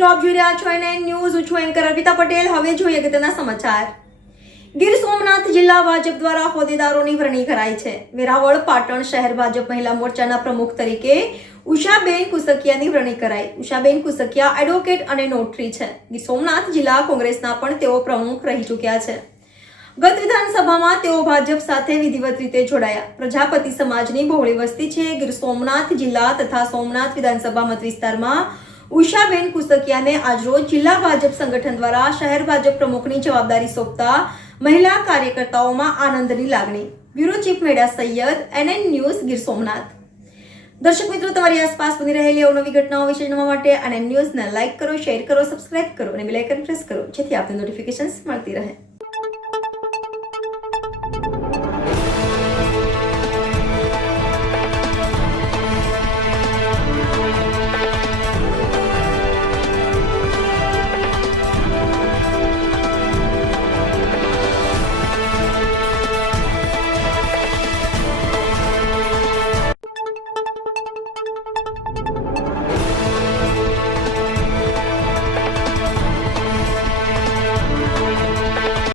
મિત્રો, આપ જોઈ રહ્યા છો NN ન્યૂઝ. હું છું એન્કર અર્પિતા પટેલ. હવે જોઈએ અગત્યના સમાચાર. ગીર સોમનાથ જિલ્લા ભાજપ દ્વારા હોદ્દેદારોની વરણી કરાઈ છે. વેરાવળ પાટણ શહેર ભાજપ મહિલા મોરચાના પ્રમુખ તરીકે ઉષાબેન કુસકિયાની વરણી કરાઈ. ઉષાબેન કુસકિયા એડવોકેટ અને નોટરી છે. ગીર સોમનાથ જિલ્લા કોંગ્રેસના પણ તેઓ પ્રમુખ રહી ચૂક્યા છે. ગત વિધાનસભામાં તેઓ ભાજપ સાથે વિધિવત રીતે જોડાયા. પ્રજાપતિ સમાજની બહોળી વસ્તી છે. ગીર સોમનાથ જિલ્લા તથા સોમનાથ વિધાનસભા મત વિસ્તારમાં ઉષાબેન કુસકિયાને આજરોજ જિલ્લા ભાજપ સંગઠન દ્વારા શહેર ભાજપ પ્રમુખની જવાબદારી સોંપતા મહિલા કાર્યકર્તાઓમાં આનંદની લાગણી. Bureau chief Meda Sayyed, NN news, Gir Somnath. દર્શક મિત્રો, તમારી આસપાસ બની રહેલી અવનવી ઘટનાઓ વિશે જાણવા માટે NN ન્યૂઝને લાઇક કરો, શેર કરો, સબસ્ક્રાઇબ કરો અને બેલ આઇકન પ્રેસ કરો, જેથી આપને નોટિફિકેશન્સ મળતી રહે.